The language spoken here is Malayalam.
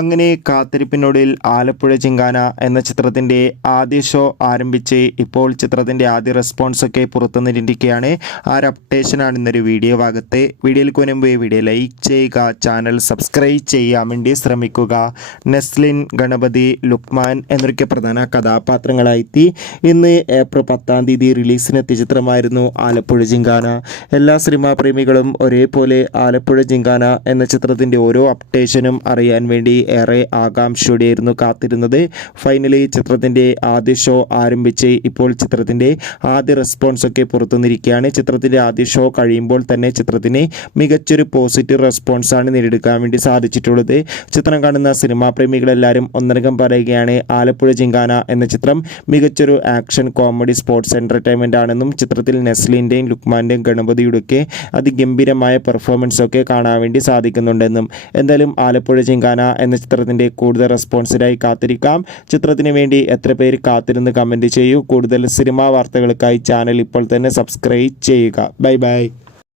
അങ്ങനെ കാത്തിരിപ്പിനൊടുവിൽ ആലപ്പുഴ ചിങ്കാന എന്ന ചിത്രത്തിൻ്റെ ആദ്യ ഷോ ആരംഭിച്ച് ഇപ്പോൾ ചിത്രത്തിൻ്റെ ആദ്യ റെസ്പോൺസൊക്കെ പുറത്തുനിന്നിരിക്കുകയാണ്. ആ ഒരു അപ്ഡേഷനാണ് ഇന്നൊരു വീഡിയോ ഭാഗത്ത്. വീഡിയോയിലേക്ക് മുൻപ് വീഡിയോ ലൈക്ക് ചെയ്യുക, ചാനൽ സബ്സ്ക്രൈബ് ചെയ്യാൻ വേണ്ടി ശ്രമിക്കുക. നെസ്ലിൻ, ഗണപതി, ലുക്മാൻ എന്നൊക്കെ പ്രധാന കഥാപാത്രങ്ങളായി ഇന്ന് ഏപ്രിൽ 10 റിലീസിനെത്തിയ ചിത്രമായിരുന്നു ആലപ്പുഴ ചിങ്കാന. എല്ലാ സിനിമാ പ്രേമികളും ഒരേപോലെ ആലപ്പുഴ ചിങ്കാന എന്ന ചിത്രത്തിൻ്റെ ഓരോ അപ്ഡേഷനും അറിയാൻ വേണ്ടി ഏറെ ആകാംക്ഷയോടെയായിരുന്നു കാത്തിരുന്നത്. ഫൈനലി ചിത്രത്തിൻ്റെ ആദ്യ ഷോ ആരംഭിച്ച് ഇപ്പോൾ ചിത്രത്തിൻ്റെ ആദ്യ റെസ്പോൺസൊക്കെ പുറത്തുനിന്നിരിക്കുകയാണ്. ചിത്രത്തിൻ്റെ ആദ്യ ഷോ കഴിയുമ്പോൾ തന്നെ ചിത്രത്തിന് മികച്ചൊരു പോസിറ്റീവ് റെസ്പോൺസാണ് നേടിയെടുക്കാൻ വേണ്ടി സാധിച്ചിട്ടുള്ളത്. ചിത്രം കാണുന്ന സിനിമാ പ്രേമികളെല്ലാവരും ഒന്നടങ്കം പറയുകയാണ് ആലപ്പുഴ ചിങ്കാന എന്ന ചിത്രം മികച്ചൊരു ആക്ഷൻ കോമഡി സ്പോർട്സ് എൻ്റർടൈൻമെൻ്റ് ആണെന്നും ചിത്രത്തിൽ നെസ്ലിൻ്റെയും ലുക്മാൻ്റെയും ഗണപതിയുടെയൊക്കെ അതിഗംഭീരമായ പെർഫോമൻസൊക്കെ കാണാൻ വേണ്ടി സാധിക്കുന്നുണ്ടെന്നും. എന്തായാലും ആലപ്പുഴ ചിങ്കാന എന്ന ചിത്രത്തിൻ്റെ കൂടുതൽ റെസ്പോൺസിനായി കാത്തിരിക്കാം. ചിത്രത്തിന് വേണ്ടി എത്ര പേര് കാത്തിരുന്ന് കമൻറ്റ് ചെയ്യൂ. കൂടുതൽ സിനിമാ വാർത്തകൾക്കായി ചാനൽ ഇപ്പോൾ തന്നെ സബ്സ്ക്രൈബ് ചെയ്യുക. Bye bye.